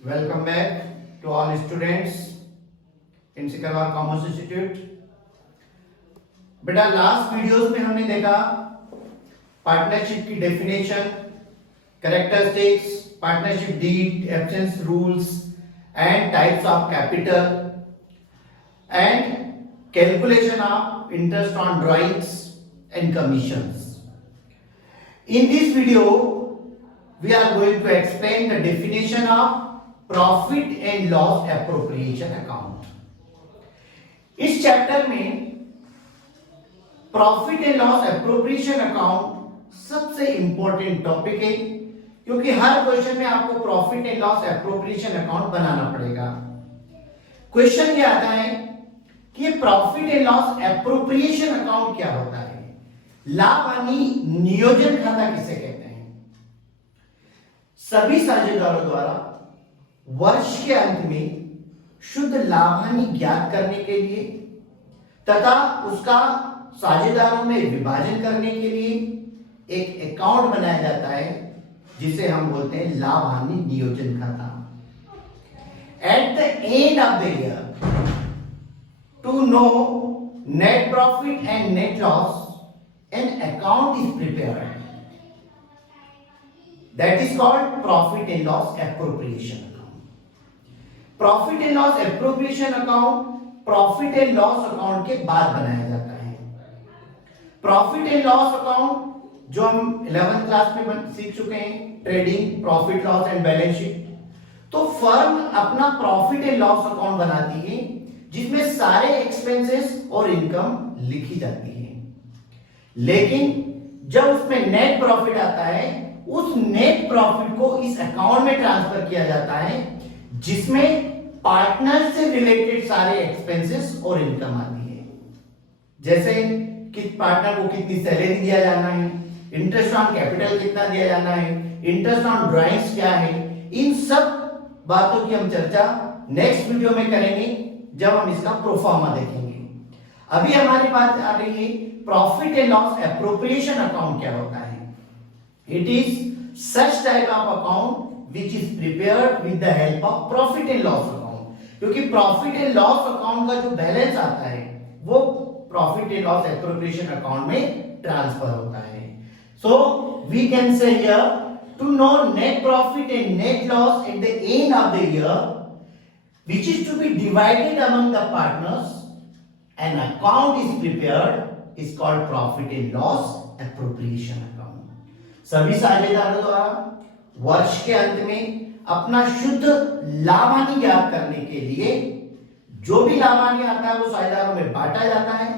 Welcome back to all students in Sikarwar commerce institute. बेटा last videos में हमने देखा पार्टनरशिप की definition, characteristics, partnership deed, absence rules and types of capital and calculation of interest on drawings and commissions. In this video, we are going to explain the definition of profit and loss appropriation account. इस chapter में profit and loss appropriation account सबसे important topic है, क्योंकि हर question में आपको profit and loss appropriation account बनाना पड़ेगा। क्वेश्चन ये आता है कि ये profit and loss appropriation account क्या होता है, लाभ हानि नियोजन खाता किसे कहते हैं। सभी साझेदारों द्वारा वर्ष के अंत में शुद्ध लाभ हानि ज्ञात करने के लिए तथा उसका साझेदारों में विभाजन करने के लिए एक अकाउंट बनाया जाता है जिसे हम बोलते हैं लाभ हानि नियोजन खाता। At the end of the year to know net profit and net loss an account is prepared that is called profit and loss appropriation account। profit and loss appropriation account profit and loss account के बाद बनाया जाता है। profit and loss account जो हम 11th class में सीख चुके हैं, trading, profit loss and balance sheet. तो फर्म अपना प्रॉफिट एंड लॉस अकाउंट बनाती है जिसमें सारे एक्सपेंसेस और इनकम लिखी जाती है, लेकिन जब उसमें नेट प्रॉफिट आता है उस नेट प्रॉफिट को इस अकाउंट में ट्रांसफर किया जाता है जिसमें पार्टनर से रिलेटेड सारे एक्सपेंसेस और इनकम आती है। जैसे कि पार्टनर को कितनी सैलरी दिया जाना है, इंटरेस्ट ऑन कैपिटल कितना दिया जाना है, इंटरेस्ट ऑन ड्राइंग्स क्या है, इन सब बातों की हम चर्चा नेक्स्ट वीडियो में करेंगे जब हम इसका प्रोफार्मा देखेंगे। अभी हमारी बात आ रही है profit and loss appropriation account क्या होता है। It is such type of account which is prepared with the help of profit and loss account, क्योंकि प्रॉफिट एंड लॉस अकाउंट का जो बैलेंस आता है वो profit and loss appropriation account में ट्रांसफर होता है। So we can say here to know net profit and net loss at the end of the year which is to be divided among the partners, an account is prepared is called profit and loss appropriation account। सभी साझेदारों द्वारा वर्ष के अंत में अपना शुद्ध लाभ हानि ज्ञात करने के लिए जो भी लाभ हानि आता है वो साझेदारों में बांटा जाता है,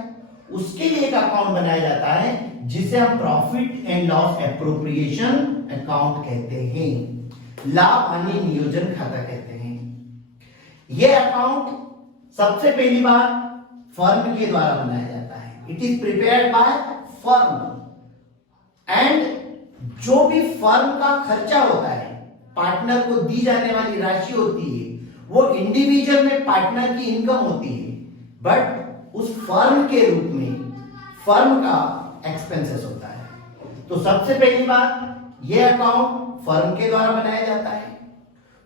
उसके लिए एक अकाउंट बनाया जाता है जिसे हम profit and loss appropriation account कहते हैं, लाभ हानि नियोजन खाता कहते हैं। यह अकाउंट सबसे पहली बार फर्म के द्वारा बनाया जाता है। It is prepared by firm and जो भी फर्म का खर्चा होता है, पार्टनर को दी जाने वाली राशि होती है, वो इंडिविजुअल में पार्टनर की इनकम होती है, बट उस फर्म के रूप में फर्म का एक्सपेंसेस होता है। तो सबसे पहली बात यह अकाउंट फर्म के द्वारा बनाया जाता है।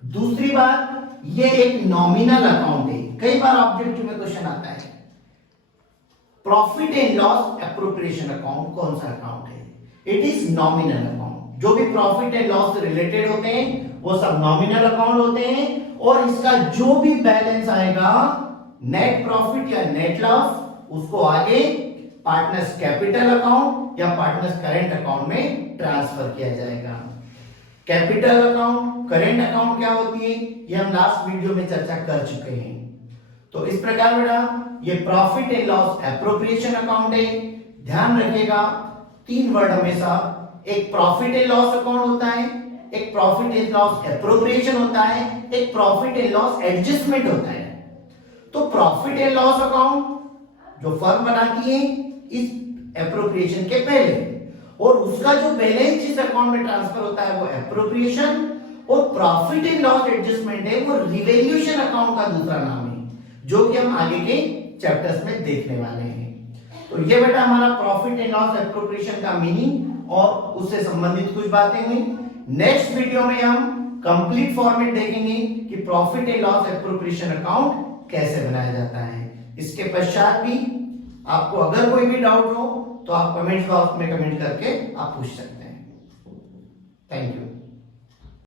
दूसरी बात ये एक नॉमिनल अकाउंट है। कई बार ऑब्जेक्टिव में क्वेश्चन आता है profit and loss appropriation account कौन सा अकाउंट है। It is nominal account. जो भी प्रॉफिट एंड लॉस से रिलेटेड होते हैं वो सब नॉमिनल अकाउंट होते हैं, और इसका जो भी बैलेंस आएगा नेट प्रॉफिट या नेट लॉस उसको आगे पार्टनर्स कैपिटल अकाउंट या पार्टनर्स करेंट अकाउंट में ट्रांसफर किया जाएगा। कैपिटल अकाउंट, करेंट अकाउंट क्या होती है ये हम लास्ट वीडियो में चर्चा कर चुके हैं। तो इस प्रकार बेटा ये profit and loss appropriation account है। ध्यान रखिएगा तीन वर्ड हमेशा, एक प्रॉफिट एंड लॉस अकाउंट होता है, एक प्रॉफिट एंड लॉस एप्रोप्रिएशन होता है, एक प्रॉफिट एंड लॉस एडजस्टमेंट होता है। तो प्रॉफिट एंड लॉस अकाउंट जो फर्म बनाती है इस एप्रोप्रिएशन के पहले, और उसका जो बैलेंस जिस अकाउंट में ट्रांसफर होता है वो एप्रोप्रिएशन, और प्रॉफिट एंड लॉस एडजस्टमेंट है वो रिवैल्यूएशन अकाउंट का दूसरा नाम है, जो कि हम आगे के चैप्टर्स में देखने वाले हैं। तो ये बेटा हमारा प्रॉफिट एंड लॉस एप्रोप्रिएशन का मीनिंग और उससे संबंधित कुछ बातें हुई। नेक्स्ट वीडियो में हम कंप्लीट फॉर्मेट देखेंगे कि profit and loss appropriation account कैसे बनाया जाता है। इसके पश्चात भी आपको अगर कोई भी डाउट हो तो आप कमेंट बॉक्स में कमेंट करके आप पूछ सकते हैं। Thank you.